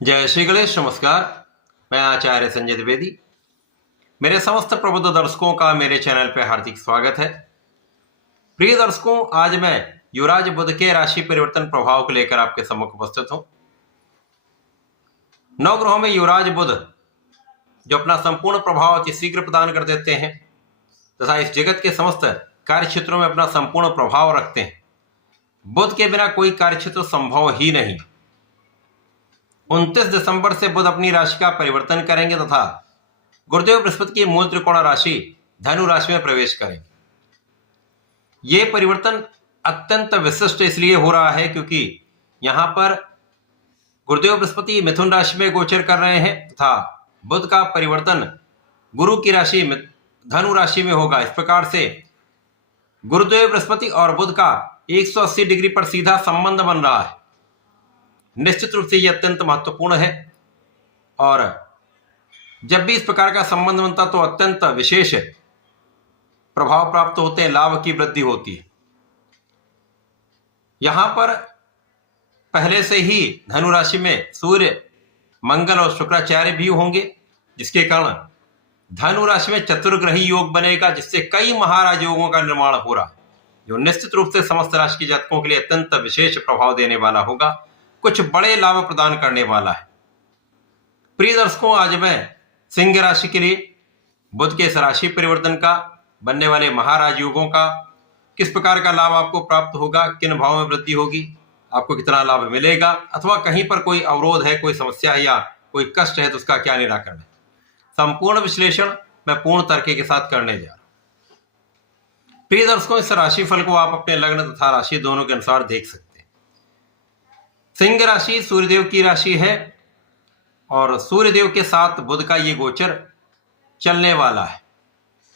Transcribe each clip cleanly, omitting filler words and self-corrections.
जय श्री गणेश। नमस्कार। मैं आचार्य संजय द्विवेदी। मेरे समस्त प्रबुद्ध दर्शकों का मेरे चैनल पर हार्दिक स्वागत है। प्रिय दर्शकों, आज मैं युवराज बुध के राशि परिवर्तन प्रभाव को लेकर आपके सम्मुख उपस्थित हूं। नवग्रहों में युवराज बुध जो अपना संपूर्ण प्रभाव अति शीघ्र प्रदान कर देते हैं तथा इस जगत के समस्त कार्य क्षेत्रों में अपना संपूर्ण प्रभाव रखते हैं। बुध के बिना कोई कार्य क्षेत्र संभव ही नहीं। 29 दिसंबर से बुध अपनी राशि का परिवर्तन करेंगे तथा गुरुदेव बृहस्पति की मूल त्रिकोण राशि धनु राशि में प्रवेश करेंगे। यह परिवर्तन अत्यंत विशिष्ट इसलिए हो रहा है क्योंकि यहां पर गुरुदेव बृहस्पति मिथुन राशि में गोचर कर रहे हैं तथा बुध का परिवर्तन गुरु की राशि धनु राशि में होगा। इस प्रकार से गुरुदेव बृहस्पति और बुध का 180 डिग्री पर सीधा संबंध बन रहा है। निश्चित रूप से यह अत्यंत महत्वपूर्ण है और जब भी इस प्रकार का संबंध बनता तो अत्यंत विशेष प्रभाव प्राप्त होते हैं, लाभ की वृद्धि होती है। यहां पर पहले से ही धनु राशि में सूर्य, मंगल और शुक्राचार्य भी होंगे, जिसके कारण धनु राशि में चतुर्ग्रही योग बनेगा, जिससे कई महाराज योगों का निर्माण हो रहा है, जो निश्चित रूप से समस्त राशि के जातकों के लिए अत्यंत विशेष प्रभाव देने वाला होगा, कुछ बड़े लाभ प्रदान करने वाला है। प्रिय दर्शकों, आज मैं सिंह राशि के लिए बुध के इस राशि परिवर्तन का, बनने वाले महाराज योगों का, किस प्रकार का लाभ आपको प्राप्त होगा, किन भावों में वृद्धि होगी, आपको कितना लाभ मिलेगा, अथवा कहीं पर कोई अवरोध है, कोई समस्या है या कोई कष्ट है तो उसका क्या निराकरण है, संपूर्ण विश्लेषण मैं पूर्ण तर्क के साथ करने जा रहा हूं। प्रिय दर्शकों, इस राशि फल को आप अपने लग्न तथा राशि दोनों के अनुसार देख सकते हैं। सिंह राशि सूर्यदेव की राशि है और सूर्यदेव के साथ बुध का ये गोचर चलने वाला है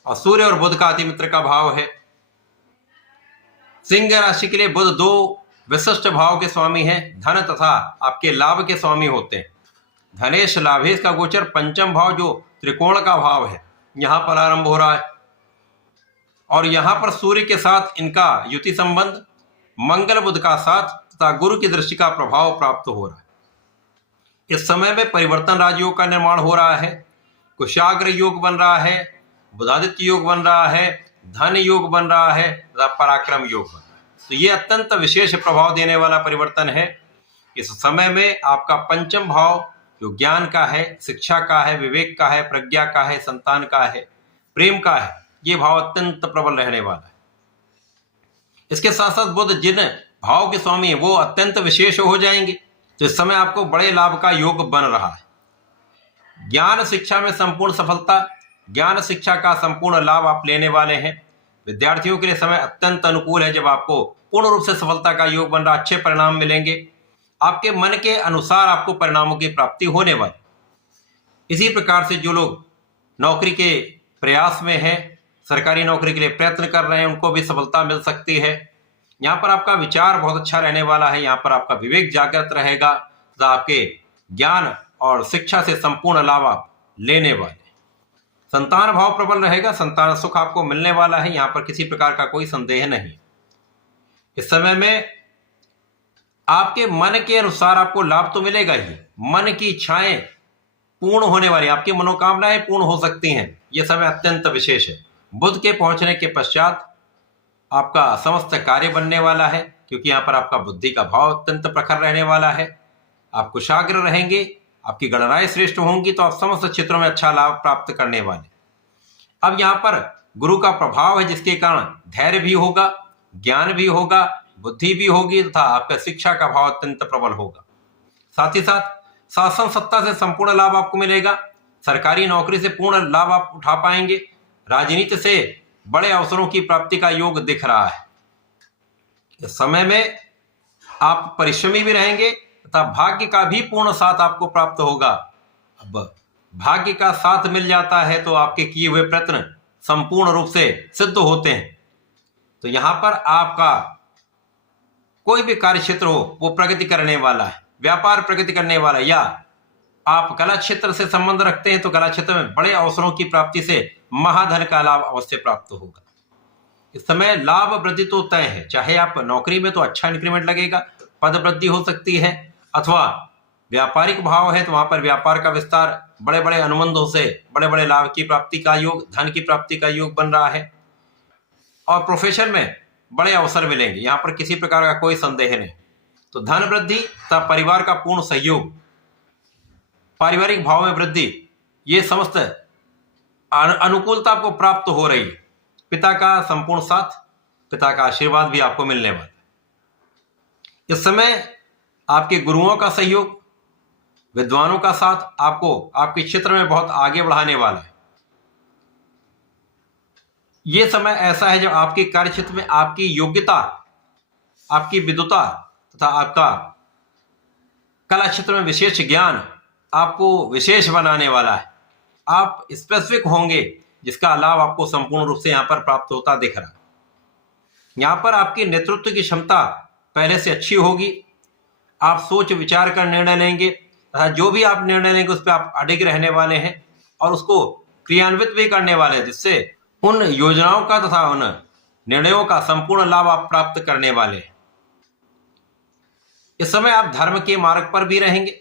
और सूर्य और बुध का अति मित्र का भाव है। सिंह राशि के लिए बुध दो विशिष्ट भाव के स्वामी हैं, धन तथा आपके लाभ के स्वामी होते हैं। धनेश लाभेश का गोचर पंचम भाव जो त्रिकोण का भाव है यहां पर आरंभ हो रहा है और यहां पर सूर्य के साथ इनका युति संबंध, मंगल बुध का साथ तथा गुरु की दृष्टि का प्रभाव प्राप्त हो रहा है। इस समय में परिवर्तन राजयोग का निर्माण हो रहा है, कुशाग्र योग बन रहा है, बुधादित्य योग बन रहा है, धन योग बन रहा है तथा पराक्रम योग बन रहा है। तो ये अत्यंत विशेष प्रभाव देने वाला परिवर्तन है। इस समय में आपका पंचम भाव जो ज्ञान का है, शिक्षा का है, विवेक का है, प्रज्ञा का है, संतान का है, प्रेम का है, ये भाव अत्यंत प्रबल रहने वाला है। इसके साथ साथ बुध जिन भाव के स्वामी है वो अत्यंत विशेष हो जाएंगे, तो इस समय आपको बड़े लाभ का योग बन रहा है। ज्ञान शिक्षा में संपूर्ण सफलता, ज्ञान शिक्षा का संपूर्ण लाभ आप लेने वाले हैं। विद्यार्थियों के लिए समय अत्यंत अनुकूल है, जब आपको पूर्ण रूप से सफलता का योग बन रहा, अच्छे परिणाम मिलेंगे, आपके मन के अनुसार आपको परिणामों की प्राप्ति होने वाली। इसी प्रकार से जो लोग नौकरी के प्रयास में हैं, सरकारी नौकरी के लिए प्रयत्न कर रहे हैं, उनको भी सफलता मिल सकती है। यहाँ पर आपका विचार बहुत अच्छा रहने वाला है, यहाँ पर आपका विवेक जागृत रहेगा तथा आपके ज्ञान और शिक्षा से संपूर्ण लाभ आप लेने वाले। संतान भाव प्रबल रहेगा, संतान सुख आपको मिलने वाला है, यहाँ पर किसी प्रकार का कोई संदेह नहीं। इस समय में आपके मन के अनुसार आपको लाभ तो मिलेगा ही, मन की इच्छाएं पूर्ण होने वाली, आपकी मनोकामनाएं पूर्ण हो सकती हैं। यह समय अत्यंत विशेष है। बुध के पहुंचने के पश्चात आपका समस्त कार्य बनने वाला है, क्योंकि यहाँ पर आपका बुद्धि का भाव अत्यंत प्रखर रहने वाला है। आप कुशाग्र रहेंगे, आपकी गणनाएं श्रेष्ठ होंगी, तो आप समस्त क्षेत्रों में अच्छा लाभ प्राप्त करने वाले। अब यहाँ पर गुरु का प्रभाव है, जिसके कारण धैर्य भी होगा, ज्ञान भी होगा, बुद्धि भी होगी तथा आपका शिक्षा का भाव अत्यंत प्रबल होगा। साथ ही साथ शासन सत्ता से संपूर्ण लाभ आपको मिलेगा, सरकारी नौकरी से पूर्ण लाभ आप उठा पाएंगे, राजनीति से बड़े अवसरों की प्राप्ति का योग दिख रहा है। इस समय में आप परिश्रमी भी रहेंगे तथा भाग्य का भी पूर्ण साथ आपको प्राप्त होगा। अब भाग्य का साथ मिल जाता है तो आपके किए हुए प्रयत्न संपूर्ण रूप से सिद्ध होते हैं। तो यहां पर आपका कोई भी कार्य क्षेत्र हो वो प्रगति करने वाला है, व्यापार प्रगति करने वाला है, या आप कला क्षेत्र से संबंध रखते हैं तो कला क्षेत्र में बड़े अवसरों की प्राप्ति से महाधन का लाभ अवश्य प्राप्त होगा। इस समय लाभ वृद्धि तो तय है, चाहे आप नौकरी में तो अच्छा इंक्रीमेंट लगेगा, पद वृद्धि हो सकती है, अथवा व्यापारिक भाव है तो वहां पर व्यापार का विस्तार, बड़े बड़े अनुबंधों से बड़े बड़े लाभ की प्राप्ति का योग, धन की प्राप्ति का योग बन रहा है। और प्रोफेशन में बड़े अवसर मिलेंगे, यहाँ पर किसी प्रकार का कोई संदेह नहीं। तो धन वृद्धि तथा परिवार का पूर्ण सहयोग, पारिवारिक भाव में वृद्धि, ये समस्त अनुकूलता आपको प्राप्त हो रही है। पिता का संपूर्ण साथ, पिता का आशीर्वाद भी आपको मिलने वाला है। इस समय आपके गुरुओं का सहयोग, विद्वानों का साथ आपको आपके क्षेत्र में बहुत आगे बढ़ाने वाला है। यह समय ऐसा है जब आपके कार्य क्षेत्र में आपकी योग्यता, आपकी विद्वता तथा आपका कला क्षेत्र में विशेष ज्ञान आपको विशेष बनाने वाला है। आप स्पेसिफिक होंगे, जिसका लाभ आपको संपूर्ण रूप से यहां पर प्राप्त होता दिख रहा है। यहां पर आपकी नेतृत्व की क्षमता पहले से अच्छी होगी। आप सोच विचार कर निर्णय लेंगे तथा जो भी आप निर्णय लेंगे उस पर आप अडिग रहने वाले हैं और उसको क्रियान्वित भी करने वाले हैं, जिससे उन योजनाओं का तथा उन निर्णयों का संपूर्ण लाभ आप प्राप्त करने वाले हैं। इस समय आप धर्म के मार्ग पर भी रहेंगे,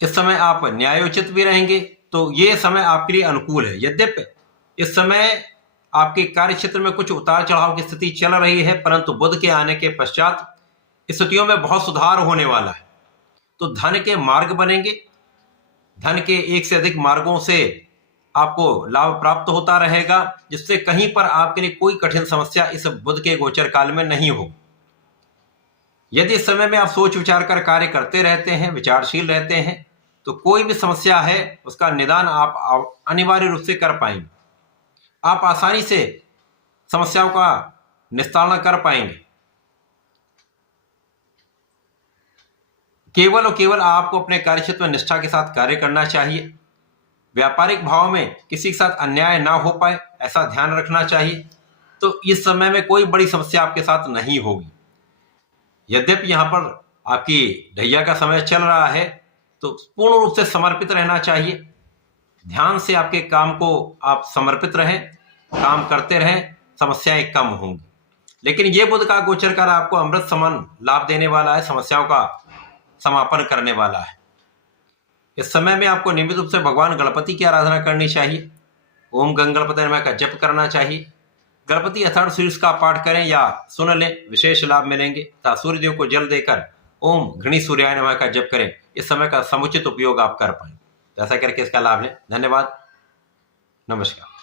इस समय आप न्यायोचित भी रहेंगे, तो ये समय आपके लिए अनुकूल है। यद्यपि इस समय आपके कार्य क्षेत्र में कुछ उतार चढ़ाव की स्थिति चल रही है, परंतु बुध के आने के पश्चात स्थितियों में बहुत सुधार होने वाला है। तो धन के मार्ग बनेंगे, धन के एक से अधिक मार्गों से आपको लाभ प्राप्त होता रहेगा, जिससे कहीं पर आपके लिए कोई कठिन समस्या इस बुध के गोचर काल में नहीं हो। यदि इस समय में आप सोच विचार कर कार्य करते रहते हैं, विचारशील रहते हैं, तो कोई भी समस्या है उसका निदान आप अनिवार्य रूप से कर पाएंगे। आप आसानी से समस्याओं का निस्तारण कर पाएंगे। केवल और केवल आपको अपने कार्यक्षेत्र में निष्ठा के साथ कार्य करना चाहिए। व्यापारिक भाव में किसी के साथ अन्याय ना हो पाए, ऐसा ध्यान रखना चाहिए। तो इस समय में कोई बड़ी समस्या आपके साथ नहीं होगी। यद्यपि यहाँ पर आपकी ढैया का समय चल रहा है, तो पूर्ण रूप से समर्पित रहना चाहिए। ध्यान से आपके काम को आप समर्पित रहें, काम करते रहें, समस्याएं कम होंगी। लेकिन ये बुध का गोचर कर आपको अमृत समान लाभ देने वाला है, समस्याओं का समापन करने वाला है। इस समय में आपको नियमित रूप से भगवान गणपति की आराधना करनी चाहिए। ओम गंग गणपति नमः का जप करना चाहिए। गणपति अथर्व शीर्ष का पाठ करें या सुन लें, विशेष लाभ मिलेंगे। तथा सूर्यदेव को जल देकर ओम घृणी सूर्याय नमः का जप करें, इस समय का समुचित उपयोग आप कर पाएं। तो ऐसा करके इसका लाभ लें। धन्यवाद, नमस्कार।